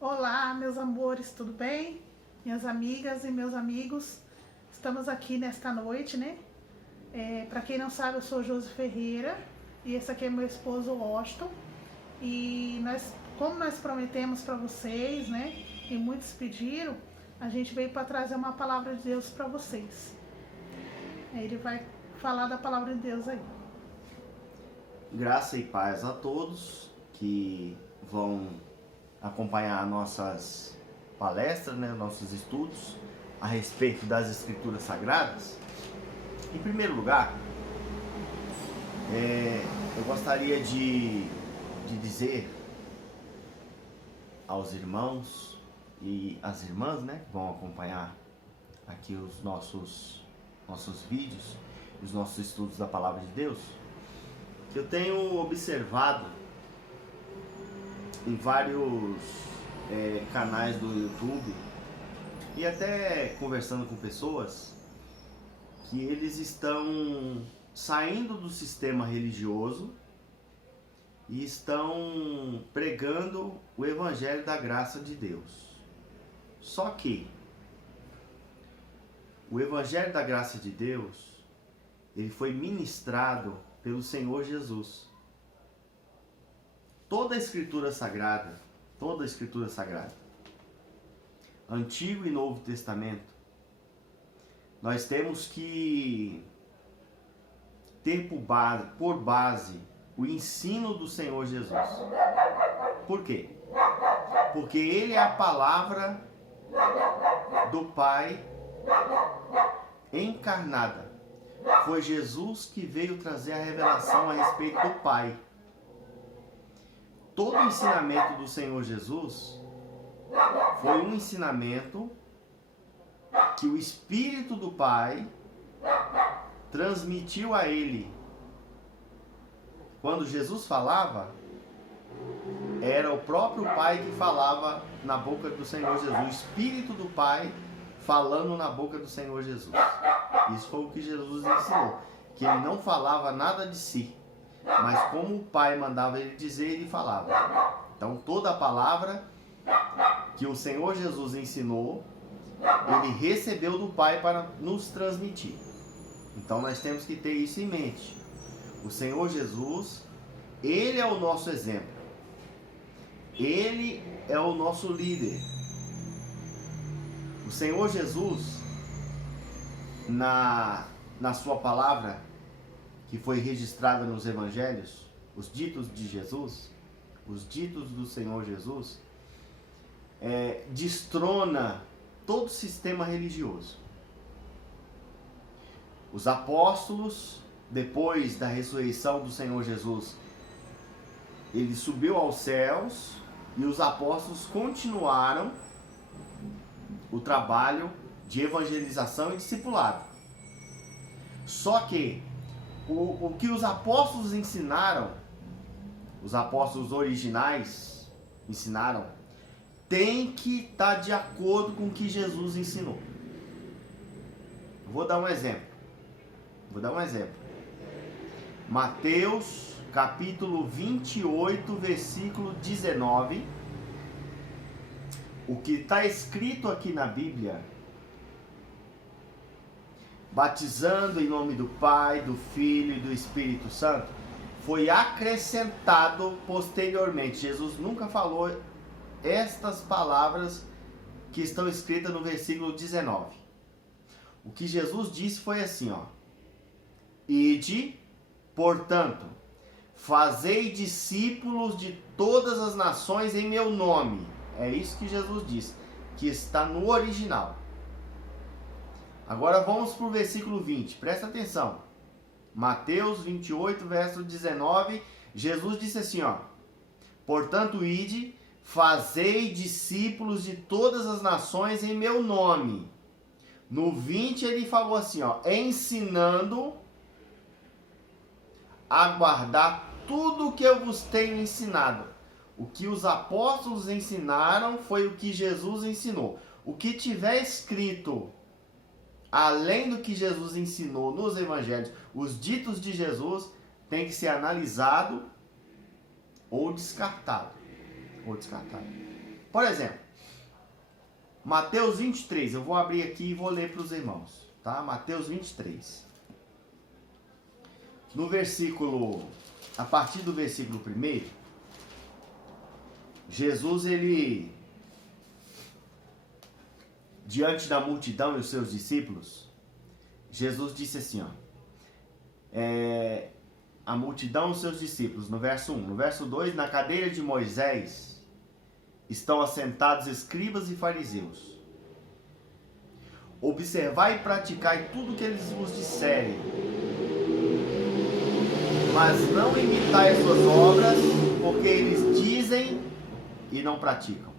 Olá, meus amores, tudo bem? Minhas amigas e meus amigos, estamos aqui nesta noite, né? Para quem não sabe, eu sou Josi Ferreira e esse aqui é meu esposo Washington. E como nós prometemos para vocês, né? E muitos pediram, a gente veio para trazer uma palavra de Deus para vocês. Ele vai falar da palavra de Deus aí. Graça e paz a todos que vão acompanhar nossas palestras, né, nossos estudos a respeito das Escrituras Sagradas. Em primeiro lugar, eu gostaria de dizer aos irmãos e às irmãs, né, que vão acompanhar aqui os nossos vídeos, os nossos estudos da Palavra de Deus, que eu tenho observado em vários canais do YouTube e até conversando com pessoas, que eles estão saindo do sistema religioso e estão pregando o Evangelho da Graça de Deus. Só que o Evangelho da Graça de Deus, ele foi ministrado pelo Senhor Jesus. Toda a Escritura Sagrada, Antigo e Novo Testamento, nós temos que ter por base o ensino do Senhor Jesus. Por quê? Porque Ele é a palavra do Pai encarnada. Foi Jesus que veio trazer a revelação a respeito do Pai. Todo o ensinamento do Senhor Jesus foi um ensinamento que o Espírito do Pai transmitiu a ele. Quando Jesus falava, era o próprio Pai que falava na boca do Senhor Jesus. O Espírito do Pai falando na boca do Senhor Jesus. Isso foi o que Jesus ensinou. Que ele não falava nada de si, mas como o Pai mandava ele dizer, ele falava. Então toda a palavra que o Senhor Jesus ensinou, ele recebeu do Pai para nos transmitir. Então nós temos que ter isso em mente. O Senhor Jesus, ele é o nosso exemplo. Ele é o nosso líder. O Senhor Jesus, na sua palavra, que foi registrada nos evangelhos, os ditos de Jesus, os ditos do Senhor Jesus, destrona todo o sistema religioso. Os apóstolos, depois da ressurreição do Senhor Jesus, ele subiu aos céus e os apóstolos continuaram o trabalho de evangelização e discipulado. Só que o que os apóstolos ensinaram, os apóstolos originais ensinaram, tem que estar de acordo com o que Jesus ensinou. Vou dar um exemplo. Mateus, capítulo 28, versículo 19. O que está escrito aqui na Bíblia: batizando em nome do Pai, do Filho e do Espírito Santo, foi acrescentado posteriormente. Jesus nunca falou estas palavras que estão escritas no versículo 19. O que Jesus disse foi assim, ó: ide, portanto, fazei discípulos de todas as nações em meu nome. É isso que Jesus disse, que está no original. Agora vamos para o versículo 20, presta atenção. Mateus 28, verso 19, Jesus disse assim, ó: portanto, ide, fazei discípulos de todas as nações em meu nome. No 20 ele falou assim, ó: ensinando a guardar tudo o que eu vos tenho ensinado. O que os apóstolos ensinaram foi o que Jesus ensinou. O que tiver escrito além do que Jesus ensinou nos evangelhos, os ditos de Jesus, tem que ser analisado ou descartado. Por exemplo, Mateus 23, eu vou abrir aqui e vou ler para os irmãos, tá? Mateus 23. No versículo, a partir do versículo 1, Jesus, ele, diante da multidão e os seus discípulos, Jesus disse assim, ó, a multidão e os seus discípulos, no verso 1. No verso 2, na cadeira de Moisés estão assentados escribas e fariseus. Observai e praticai tudo o que eles vos disserem, mas não imitai as suas obras, porque eles dizem e não praticam.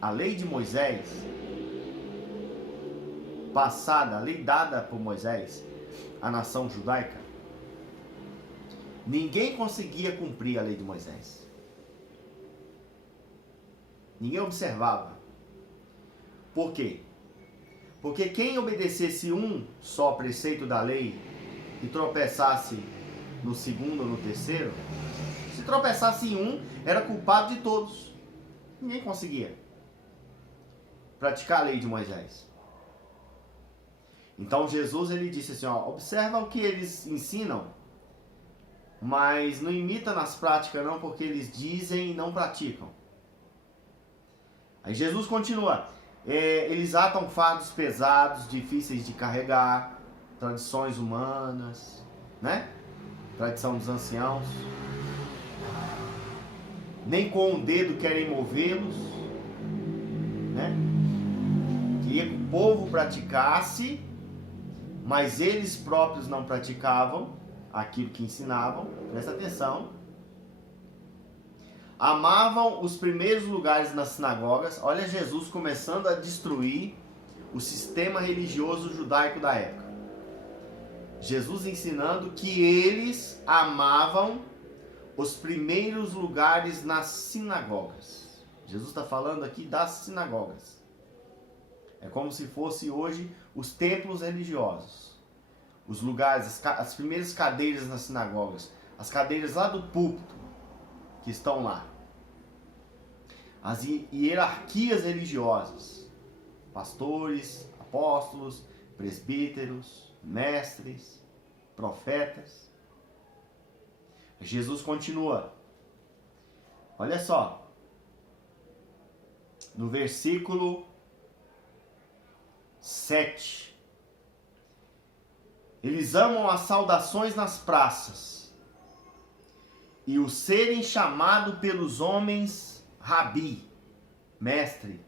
A lei de Moisés, passada, a lei dada por Moisés à nação judaica, ninguém conseguia cumprir a lei de Moisés. Ninguém observava. Por quê? Porque quem obedecesse um só preceito da lei e tropeçasse no segundo ou no terceiro, se tropeçasse em um, era culpado de todos. Ninguém conseguia praticar a lei de Moisés. Então Jesus, ele disse assim, ó, observa o que eles ensinam, mas não imita nas práticas não, porque eles dizem e não praticam. Aí Jesus continua, eles atam fardos pesados, difíceis de carregar, tradições humanas, né? Tradição dos anciãos. Nem com um dedo querem movê-los, né? Queria que o povo praticasse, mas eles próprios não praticavam aquilo que ensinavam. Presta atenção. Amavam os primeiros lugares nas sinagogas. Olha Jesus começando a destruir o sistema religioso judaico da época. Jesus ensinando que eles amavam os primeiros lugares nas sinagogas. Jesus está falando aqui das sinagogas. É como se fosse hoje os templos religiosos. Os lugares, as primeiras cadeiras nas sinagogas. As cadeiras lá do púlpito que estão lá. As hierarquias religiosas. Pastores, apóstolos, presbíteros, mestres, profetas. Jesus continua. Olha só. No versículo 7. Eles amam as saudações nas praças e o serem chamado pelos homens rabi, mestre,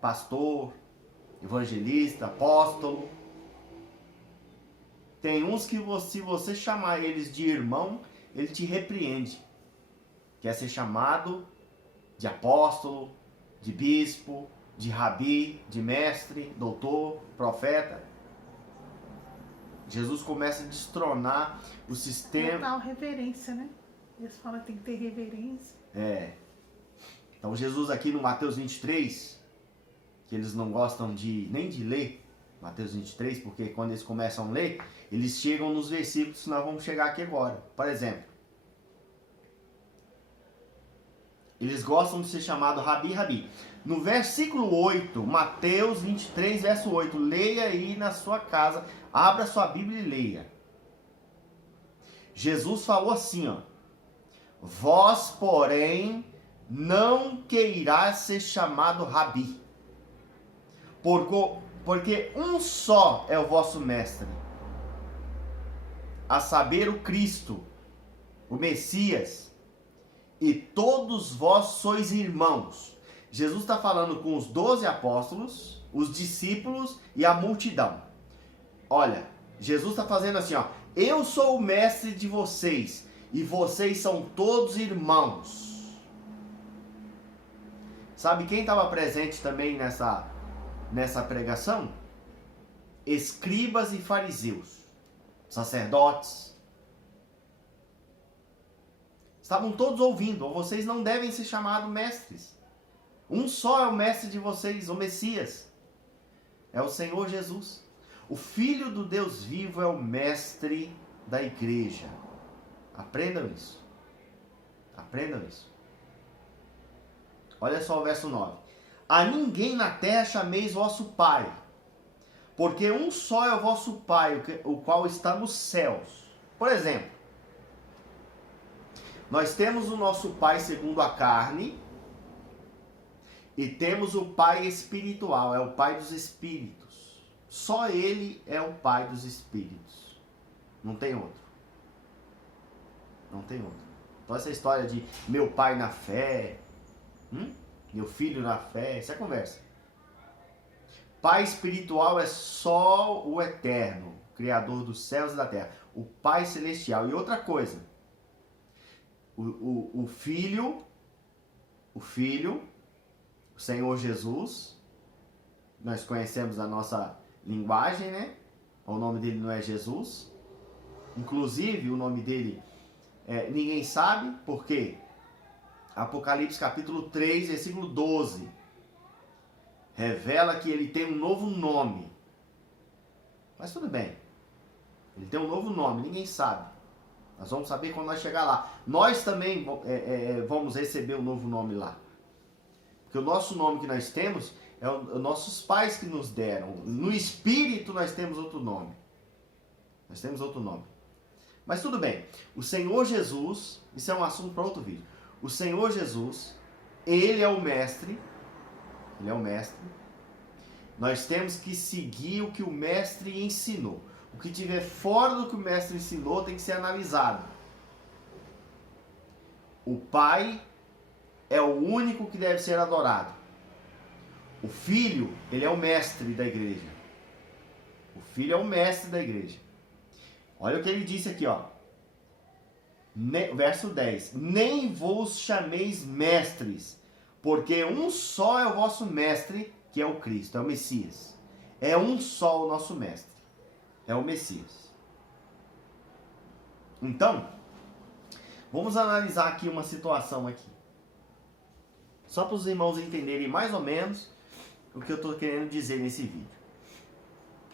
pastor, evangelista, apóstolo. Tem uns que se você chamar eles de irmão, ele te repreende. Quer ser chamado de apóstolo, de bispo, de rabi, de mestre, doutor, profeta. Jesus começa a destronar o sistema. Tal reverência, né? Eles falam que tem que ter reverência. Então Jesus aqui no Mateus 23, que eles não gostam nem de ler Mateus 23, porque quando eles começam a ler, eles chegam nos versículos que nós vamos chegar aqui agora. Por exemplo, eles gostam de ser chamados rabi, rabi. No versículo 8, Mateus 23, verso 8, leia aí na sua casa, abra sua Bíblia e leia. Jesus falou assim, ó, vós, porém, não queirás ser chamado rabi, porque um só é o vosso mestre, a saber, o Cristo, o Messias, e todos vós sois irmãos. Jesus está falando com os 12 apóstolos, os discípulos e a multidão. Olha, Jesus está fazendo assim, ó, eu sou o mestre de vocês e vocês são todos irmãos. Sabe quem estava presente também nessa pregação? Escribas e fariseus, sacerdotes. Estavam todos ouvindo, vocês não devem ser chamados mestres. Um só é o mestre de vocês, o Messias. É o Senhor Jesus. O Filho do Deus vivo é o mestre da igreja. Aprendam isso. Aprendam isso. Olha só o verso 9. A ninguém na terra chameis vosso Pai, porque um só é o vosso Pai, o qual está nos céus. Por exemplo, nós temos o nosso Pai segundo a carne e temos o Pai espiritual, é o Pai dos espíritos. Só Ele é o Pai dos espíritos. Não tem outro. Não tem outro. Então essa história de meu pai na fé, meu filho na fé, isso é conversa. Pai espiritual é só o eterno, Criador dos céus e da terra. O Pai celestial. E outra coisa, o Filho, o Senhor Jesus, nós conhecemos a nossa linguagem, né? O nome dele não é Jesus. Inclusive, o nome dele ninguém sabe, por quê? Apocalipse capítulo 3, versículo 12. Revela que ele tem um novo nome. Mas tudo bem. Ele tem um novo nome, ninguém sabe. Nós vamos saber quando nós chegar lá. Nós também vamos receber um novo nome lá. Porque o nosso nome que nós temos é os nossos pais que nos deram. No Espírito nós temos outro nome. Nós temos outro nome. Mas tudo bem. O Senhor Jesus, isso é um assunto para outro vídeo. O Senhor Jesus, Ele é o mestre. Ele é o mestre. Nós temos que seguir o que o mestre ensinou. O que tiver fora do que o mestre ensinou tem que ser analisado. O Pai é o único que deve ser adorado. O Filho, ele é o mestre da igreja. O Filho é o mestre da igreja. Olha o que ele disse aqui, ó. Verso 10. Nem vos chameis mestres, porque um só é o vosso mestre, que é o Cristo, é o Messias. É um só o nosso mestre. É o Messias. Então, vamos analisar aqui uma situação aqui. Só para os irmãos entenderem mais ou menos o que eu estou querendo dizer nesse vídeo.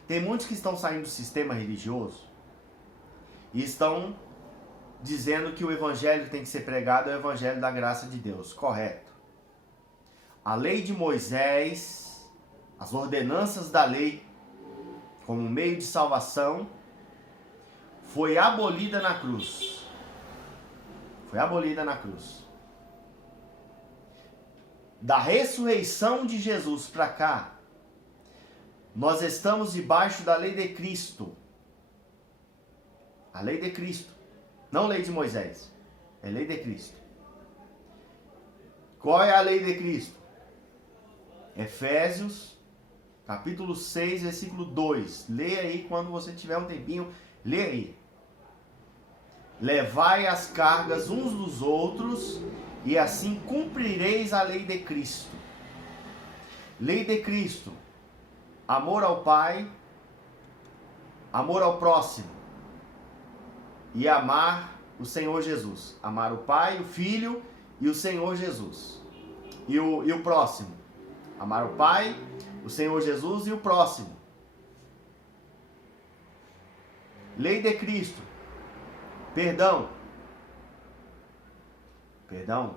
Tem muitos que estão saindo do sistema religioso e estão dizendo que o evangelho que tem que ser pregado é o evangelho da graça de Deus. Correto. A lei de Moisés, as ordenanças da lei, como meio de salvação, foi abolida na cruz. Foi abolida na cruz. Da ressurreição de Jesus para cá, nós estamos debaixo da lei de Cristo. A lei de Cristo. Não lei de Moisés. É lei de Cristo. Qual é a lei de Cristo? Efésios, capítulo 6, versículo 2. Leia aí quando você tiver um tempinho. Leia aí. Levai as cargas uns dos outros, e assim cumprireis a lei de Cristo. Lei de Cristo. Amor ao Pai, amor ao próximo e amar o Senhor Jesus. Amar o Pai, o Filho e o Senhor Jesus. E o próximo. Amar o Pai, o Senhor Jesus e o próximo. Lei de Cristo. Perdão. Perdão.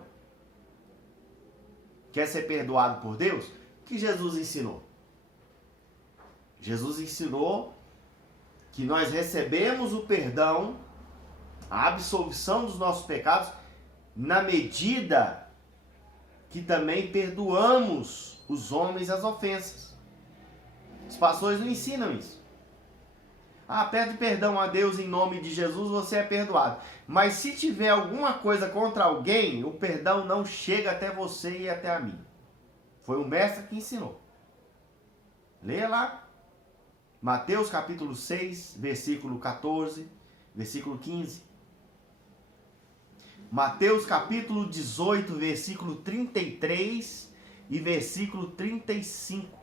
Quer ser perdoado por Deus? O que Jesus ensinou? Jesus ensinou que nós recebemos o perdão, a absolvição dos nossos pecados, na medida que também perdoamos os homens as ofensas. Os pastores não ensinam isso. Pede perdão a Deus em nome de Jesus, você é perdoado. Mas se tiver alguma coisa contra alguém, o perdão não chega até você e até a mim. Foi o mestre que ensinou. Leia lá. Mateus capítulo 6, versículo 14, versículo 15. Mateus capítulo 18, versículo 33 e versículo 35.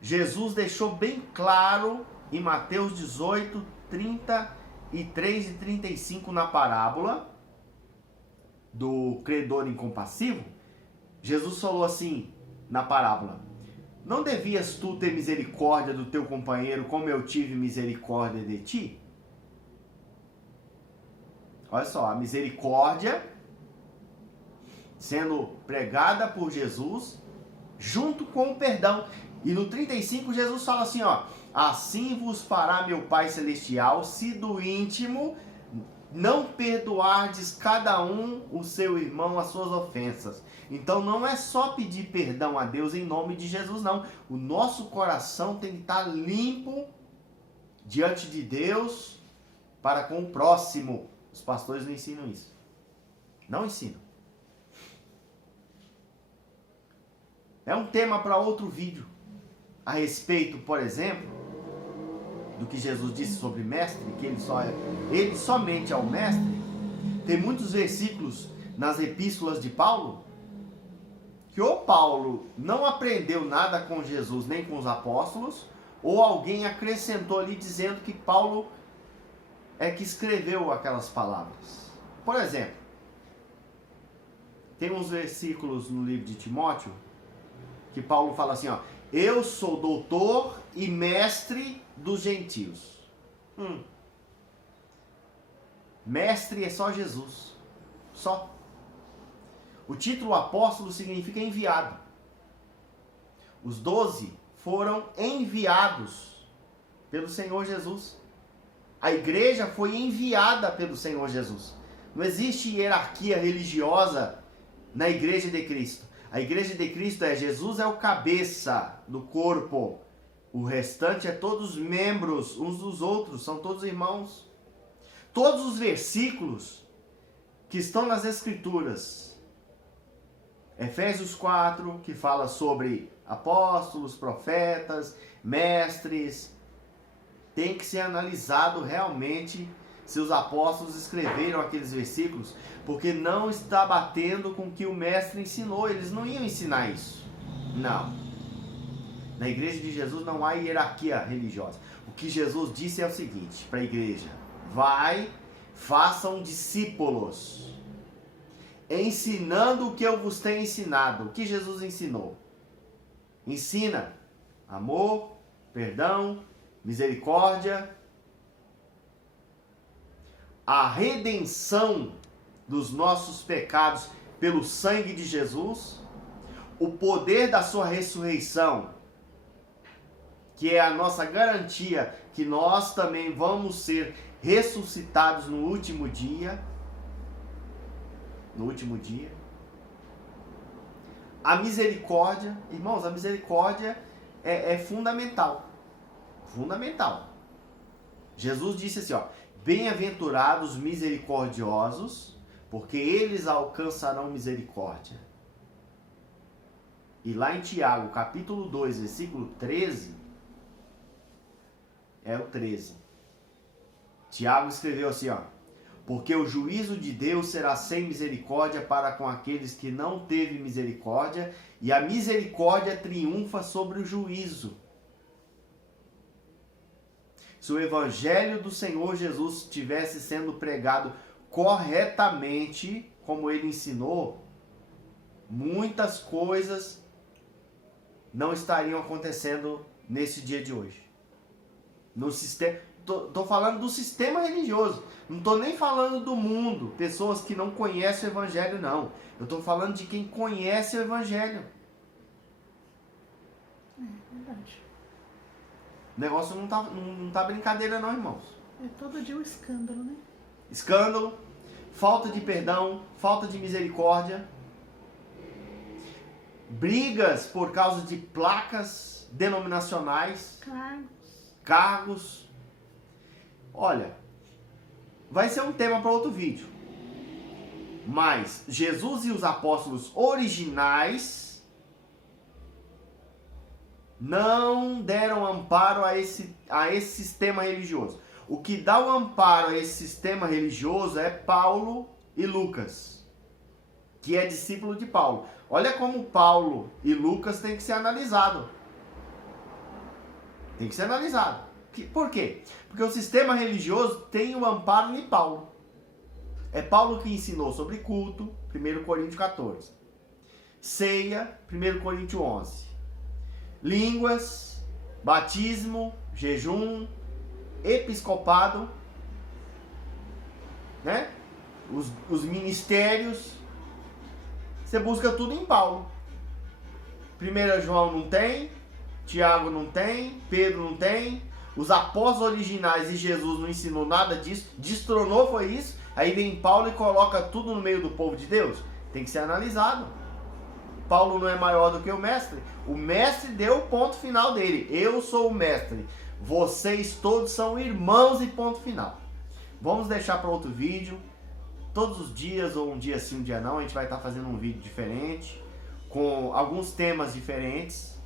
Jesus deixou bem claro em Mateus 18, 33 e 35 na parábola do credor incompassivo. Jesus falou assim na parábola: não devias tu ter misericórdia do teu companheiro como eu tive misericórdia de ti? Olha só, a misericórdia sendo pregada por Jesus, junto com o perdão. E no 35 Jesus fala assim, ó: assim vos fará meu Pai Celestial, se do íntimo não perdoardes cada um o seu irmão as suas ofensas. Então não é só pedir perdão a Deus em nome de Jesus, não. O nosso coração tem que estar limpo diante de Deus para com o próximo. Os pastores não ensinam isso. Não ensinam. É um tema para outro vídeo. A respeito, por exemplo, do que Jesus disse sobre mestre, que ele somente é o mestre. Tem muitos versículos nas epístolas de Paulo, que ou Paulo não aprendeu nada com Jesus nem com os apóstolos, ou alguém acrescentou ali dizendo que Paulo é que escreveu aquelas palavras. Por exemplo, tem uns versículos no livro de Timóteo que Paulo fala assim, ó: eu sou doutor e mestre dos gentios. Mestre é só Jesus. Só. O título apóstolo significa enviado. Os 12 foram enviados pelo Senhor Jesus. A igreja foi enviada pelo Senhor Jesus. Não existe hierarquia religiosa na igreja de Cristo. A igreja de Cristo Jesus é o cabeça do corpo. O restante é todos membros uns dos outros, são todos irmãos. Todos os versículos que estão nas Escrituras, Efésios 4, que fala sobre apóstolos, profetas, mestres, tem que ser analisado realmente se os apóstolos escreveram aqueles versículos, porque não está batendo com o que o mestre ensinou. Eles não iam ensinar isso. Não. Na igreja de Jesus não há hierarquia religiosa. O que Jesus disse é o seguinte para a igreja: vai, façam discípulos, ensinando o que eu vos tenho ensinado. O que Jesus ensinou? Ensina amor, perdão, misericórdia, a redenção dos nossos pecados pelo sangue de Jesus, o poder da sua ressurreição, que é a nossa garantia que nós também vamos ser ressuscitados no último dia. No último dia. A misericórdia, irmãos, a misericórdia é fundamental. Fundamental. Jesus disse assim, ó: bem-aventurados os misericordiosos, porque eles alcançarão misericórdia. E lá em Tiago, capítulo 2, versículo 13, é o 13. Tiago escreveu assim, ó: porque o juízo de Deus será sem misericórdia para com aqueles que não teve misericórdia, e a misericórdia triunfa sobre o juízo. Se o evangelho do Senhor Jesus estivesse sendo pregado corretamente, como ele ensinou, muitas coisas não estariam acontecendo nesse dia de hoje. No sistema, tô falando do sistema religioso. Não estou nem falando do mundo, pessoas que não conhecem o evangelho, não. Eu estou falando de quem conhece o evangelho. É verdade. O negócio não tá brincadeira não, irmãos. É todo dia um escândalo, né? Escândalo, falta de perdão, falta de misericórdia, brigas por causa de placas denominacionais, cargos. Olha, vai ser um tema para outro vídeo. Mas Jesus e os apóstolos originais não deram amparo a esse sistema religioso. O que dá o amparo a esse sistema religioso é Paulo e Lucas, que é discípulo de Paulo. Olha como Paulo e Lucas têm que ser analisados. Tem que ser analisado. Por quê? Porque o sistema religioso tem o amparo de Paulo. É Paulo que ensinou sobre culto, 1 Coríntios 14. Ceia, 1 Coríntios 11. Línguas, batismo, jejum, episcopado, né? Os ministérios, Você busca tudo em Paulo. 1 João não tem, Tiago não tem, Pedro não tem, os apóstolos originais e Jesus não ensinou nada disso, destronou foi isso, aí vem Paulo e coloca tudo no meio do povo de Deus. Tem que ser analisado. Paulo não é maior do que o mestre deu o ponto final dele, eu sou o mestre, vocês todos são irmãos e ponto final. Vamos deixar para outro vídeo, todos os dias, ou um dia sim, um dia não, a gente vai estar fazendo um vídeo diferente, com alguns temas diferentes,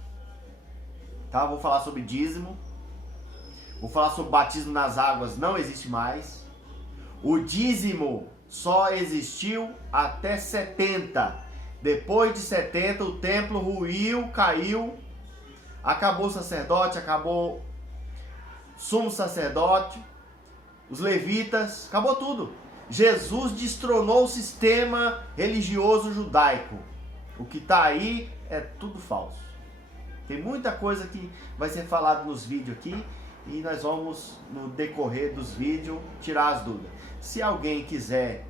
tá? Vou falar sobre dízimo, vou falar sobre batismo nas águas, não existe mais. O dízimo só existiu até 70. Depois de 70, o templo ruiu, caiu, acabou o sacerdote, acabou o sumo sacerdote, os levitas, acabou tudo. Jesus destronou o sistema religioso judaico. O que está aí é tudo falso. Tem muita coisa que vai ser falado nos vídeos aqui e nós vamos, no decorrer dos vídeos, tirar as dúvidas. Se alguém quiser,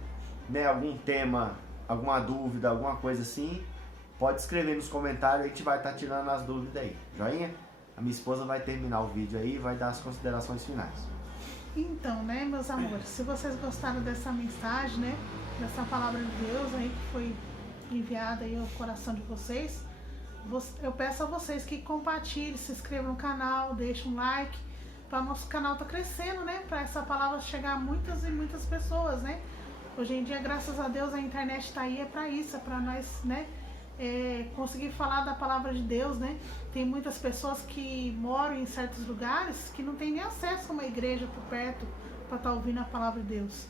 né, algum tema, alguma dúvida, alguma coisa assim, pode escrever nos comentários, a gente vai estar tirando as dúvidas aí. Joinha? A minha esposa vai terminar o vídeo aí e vai dar as considerações finais. Então, né, meus amores, se vocês gostaram dessa mensagem, né, dessa palavra de Deus aí que foi enviada aí ao coração de vocês, eu peço a vocês que compartilhem, se inscrevam no canal, deixem um like, para o nosso canal tá crescendo, né, para essa palavra chegar a muitas e muitas pessoas, né. Hoje em dia, graças a Deus, a internet está aí, é para isso, é para nós, né, conseguir falar da palavra de Deus, né. Tem muitas pessoas que moram em certos lugares que não tem nem acesso a uma igreja por perto para estar ouvindo a palavra de Deus.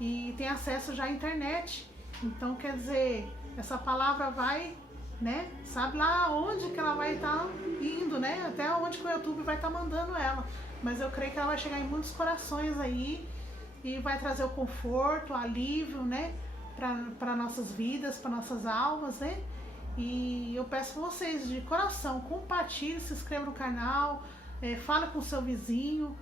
E tem acesso já à internet. Então, quer dizer, essa palavra vai, né, sabe lá onde que ela vai estar indo, né, até onde que o YouTube vai estar mandando ela. Mas eu creio que ela vai chegar em muitos corações aí e vai trazer o conforto, o alívio, né, para nossas vidas, para nossas almas, né. E eu peço a vocês de coração, compartilhe, se inscreva no canal, fala com o seu vizinho.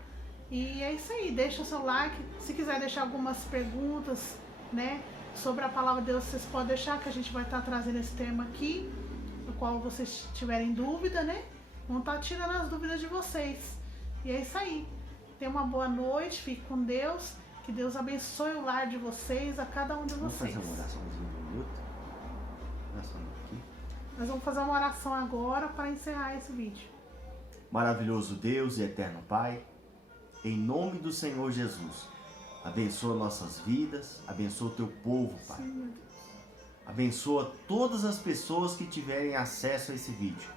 E é isso aí, deixa o seu like. Se quiser deixar algumas perguntas, né, sobre a palavra de Deus, vocês podem deixar, que a gente vai estar trazendo esse tema aqui, no qual vocês tiverem dúvida, né? Vão estar tirando as dúvidas de vocês. E é isso aí. Tenha uma boa noite, fique com Deus. Que Deus abençoe o lar de vocês, a cada um de vocês. Vamos fazer uma oraçãozinha de um minuto? Oração aqui. Nós vamos fazer uma oração agora para encerrar esse vídeo. Maravilhoso Deus e eterno Pai, em nome do Senhor Jesus, abençoa nossas vidas, abençoa o teu povo, Pai. Sim, meu Deus. Abençoa todas as pessoas que tiverem acesso a esse vídeo.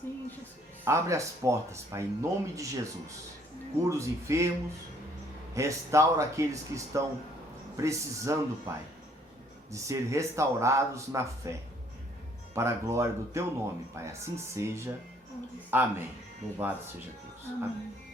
Sim, Jesus. Abre as portas, Pai, em nome de Jesus. Cura os enfermos, restaura aqueles que estão precisando, Pai, de ser restaurados na fé. Para a glória do teu nome, Pai, assim seja. Amém. Louvado seja Deus. Amém. Amém.